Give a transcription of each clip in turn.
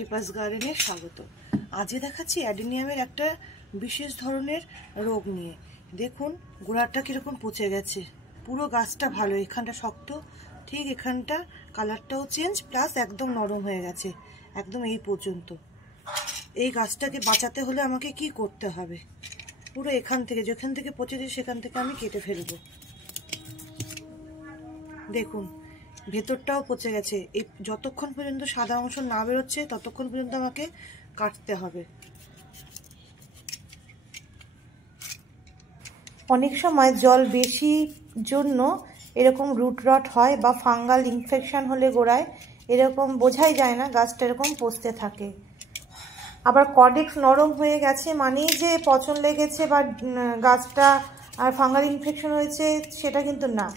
রিপাস গার্ডেনে স্বাগত। আজকে দেখাচ্ছি অ্যাডেনিয়ামের একটা বিশেষ ধরনের রোগ নিয়ে। দেখুন গোড়াটা কিরকম পচে গেছে, পুরো গাছটা ভালো, এখানটা শক্ত, ঠিক এখানটা কালারটাও চেঞ্জ, প্লাস একদম নরম হয়ে গেছে একদম এই পর্যন্ত। এই গাছটাকে বাঁচাতে হলে আমাকে কি করতে হবে, পুরো এখান থেকে যেখান থেকে পচেছে সেখান থেকে আমি কেটে ফেলবো। দেখুন ভেতরটাও পচে গেছে, এই যতক্ষণ পর্যন্ত সাদা অংশ না বেরোচ্ছে ততক্ষণ পর্যন্ত আমাকে কাটতে হবে। অনেক সময় জল বেশি জন্য এরকম রুট রট হয় বা ফাঙ্গাল ইনফেকশন হলে গোড়ায় এরকম বোঝাই যায় না, গাছটা এরকম পচতে থাকে। আবার কডেক্স নরম হয়ে গেছে মানেই যে পচন লেগেছে বা গাছটা আর ফাঙ্গাল ইনফেকশন হয়েছে সেটা কিন্তু না।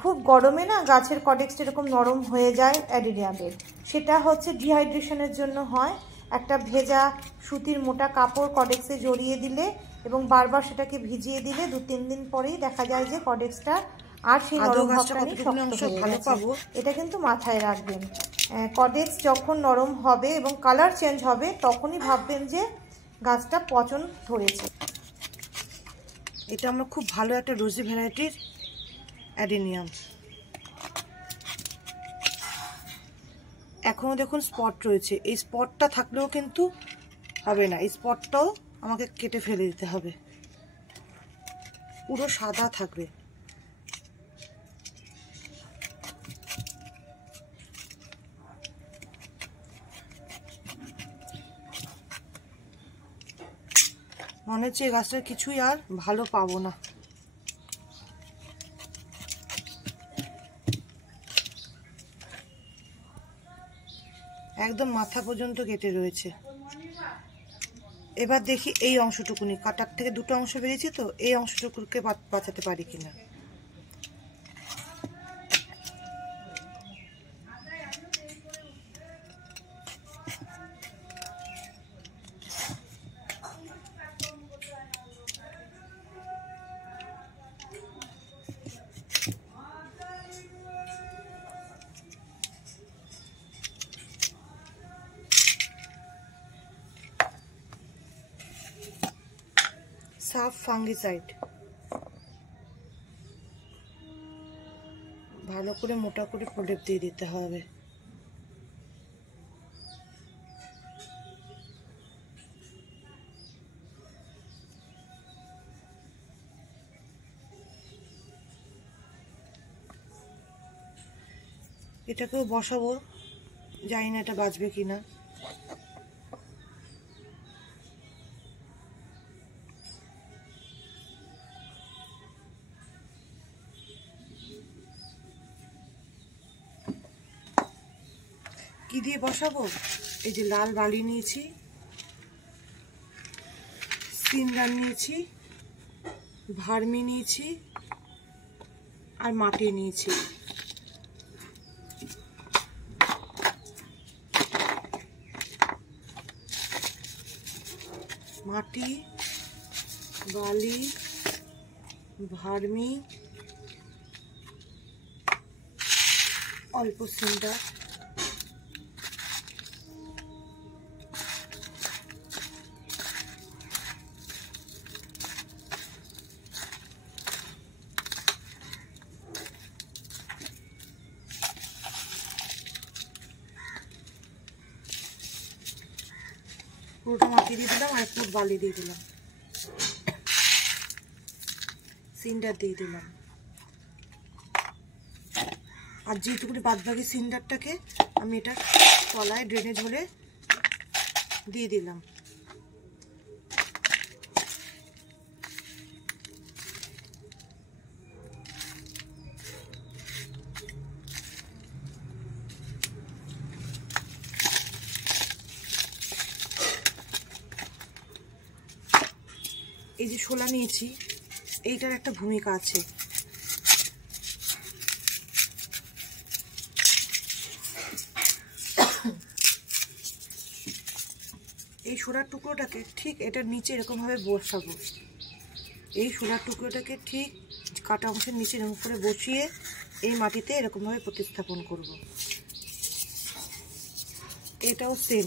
খুব গরমে না গাছের কডেক্সটা এরকম নরম হয়ে যায় অ্যাডেনিয়ামের, সেটা হচ্ছে ডিহাইড্রেশনের জন্য হয়। একটা ভেজা সুতির মোটা কাপড় কডেক্সে জড়িয়ে দিলে এবং বারবার সেটাকে ভিজিয়ে দিলে 2-3 দিন পরেই দেখা যায় যে কডেক্সটা আর সেই নরম ভাবটা নেই, শক্ত হয়ে গেছে। এটা কিন্তু মাথায় রাখবেন। কডেক্স যখন নরম হবে এবং কালার চেঞ্জ হবে তখনই ভাববেন যে গাছটা পচন ধরেছে। এটা আমার খুব ভালো একটা রোজি ভ্যারাইটির অ্যাডেনিয়াম। এখনো দেখুন স্পট রয়েছে, এই স্পটটা থাকলেও কিন্তু হবে না, এই স্পটটাও আমাকে কেটে ফেলে দিতে হবে, পুরো সাদা থাকবে। মনে হচ্ছে এই গাছটার কিছুই আর ভালো পাবো না। একদম মাথা পর্যন্ত কেটে রয়েছে। এবার দেখি এই অংশটুকুনি, কাটার থেকে দুটো অংশ বেরিয়েছে তো, এই অংশটুকুকে বাঁচাতে পারি কিনা। সাফ ফাঙ্গিসাইড ভালো করে মোটা করে প্রলেপ দিয়ে দিতে হবে। এটাকেও বসাবো, জানি না এটা বাঁচবে কিনা। কি দিয়ে বসাবো, এই যে লাল বালি নিয়েছি, সিন্ডার নিয়েছি, ভার্মি নিয়েছি আর মাটি নিয়েছি। মাটি, বালি, ভার্মি, অল্প সিন্ডার, পুরোটা মাটি দিয়ে দিলাম আর একটু বালি দিয়ে দিলাম, সিন্ডার দিয়ে দিলাম। আর যেটুকুনি বাদবাকি সিন্ডারটাকে আমি এটা তলায় ড্রেনেজ হলে দিয়ে দিলাম। এই যে শোলা নিয়েছি, এইটার একটা ভূমিকা আছে। এই শোলার টুকরোটাকে ঠিক এটার নিচে এরকমভাবে বসাবো, এই শোলার টুকরোটাকে ঠিক কাটা অংশের নিচে এরকম করে বসিয়ে এই মাটিতে এরকমভাবে প্রতিস্থাপন করব। এটাও সেম,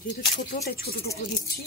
যেহেতু ছোটো তাই ছোটো টুকরো দিচ্ছি।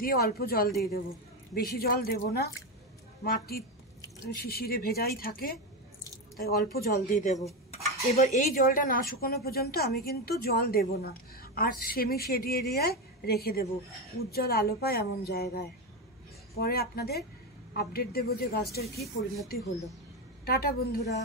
দিয়ে অল্প জল দিয়ে দেবো, বেশি জল দেব না, মাটি শিশিরে ভেজাই থাকে, তাই অল্প জল দিয়ে দেব। এবার এই জলটা না শুকানো পর্যন্ত আমি কিন্তু জল দেব না, আর সেমি শেডি এরিয়ায় রেখে দেব, উজ্জ্বল আলো পায় এমন জায়গায়। পরে আপনাদের আপডেট দেবো যে গাছটার কি পরিণতি হলো। টাটা বন্ধুরা।